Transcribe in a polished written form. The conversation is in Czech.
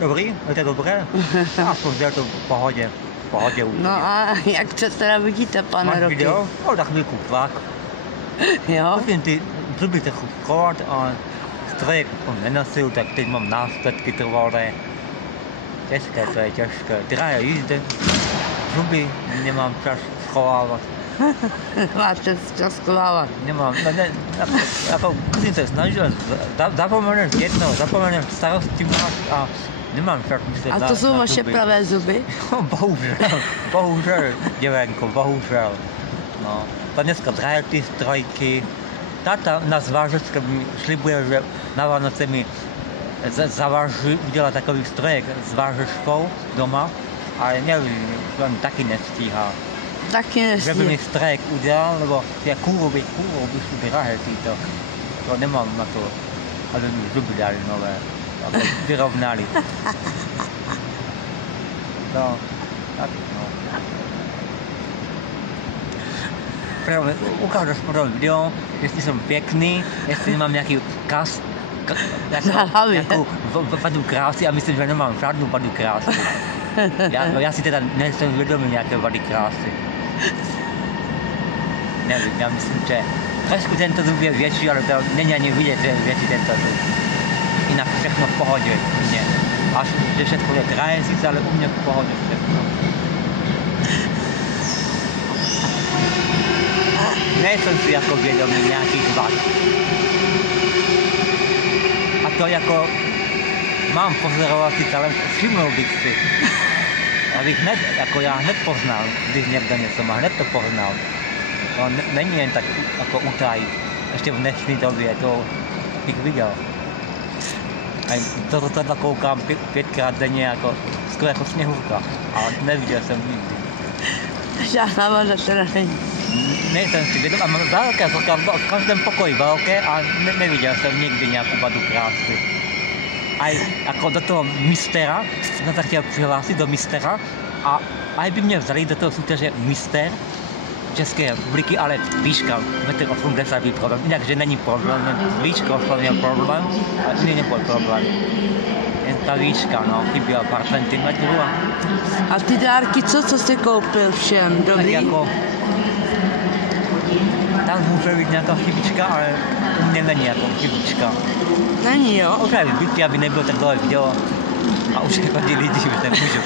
Dobrý? Je to dobré? Aspoň je to v pohodě. V pohodě úplně. No a jak to teda vidíte, pane Máš Roky? video? No, tak chvilku tvak. Jo? Musím ty zuby trochu chovat a strojek nenosil, tak teď mám následky trvalé. Těžké, to je těžké. Drahé jízdy, zuby nemám čas schovávat. Máte čas schovávat. Nemám, jako musím se snažit, zapomeneš starosti máš a nemám čas myslet A to jsou vaše pravé zuby? Bohužel, děvenko, bohužel. No, to dneska drahé ty strojky. Táta na zvážečce mi slibuje, že na Vánoce mi zaváží udělat takový strojek s vážečkou doma, ale nevím, on taky nestíhá. Taky Že by mi nesmí. strajk udělal, nebo je kůrovy jsou drahé tyto. To nemám na to, aby mi zuby dali nové, jako vyrovnali. No, tak no. Ukážeš potom video, jestli jsem pěkný, jestli mám nějaký nějakou vadu krásy a myslím, že nemám žádnou vadu krásy. Já si teda nejsem vědomý nějaké vady krásy. Nevím, já myslím, že trošku tento zub je větší, ale to není ani vidět, že je větší tento zub. Jinak všechno v pohodě u mě. Až že všechno je drahé sice, ale u mě v pohodě všechno. Nejsem si jako vědomý nějakých vad. A to jako mám pozorovací talent, všimnul bych si. Já hned poznal, když někdo něco má, hned to poznal. To není jen tak jako utajit. Ještě v dnešní době to bych viděl. A to koukám 5krát denně jako, skoro jako Sněhurka, ale neviděl jsem nikdy. Žádná vada teda není. Nejsem si vědom, a mám velké zrcadlo, v každém pokoji velké a neviděl jsem nikdy nějakou vadu krásy. A jako do toho mistera, jsem se chtěl přihlásit do mistera a by mě vzali do toho soutěže mister České republiky, ale výška 1,80 m byl problém, jinak, že není problém, výška je problém, ale jiný nebyl problém. Jen ta výška, no, chyběla pár centimetrů A ty dárky, co jste koupil všem? tak Dobrý? jako tam může být nějaká chybička, ale u mě není jako chybička. Není, jo? Opravdu být, aby nebylo tak dlouhé video a už chodí lidi, že nemůžu.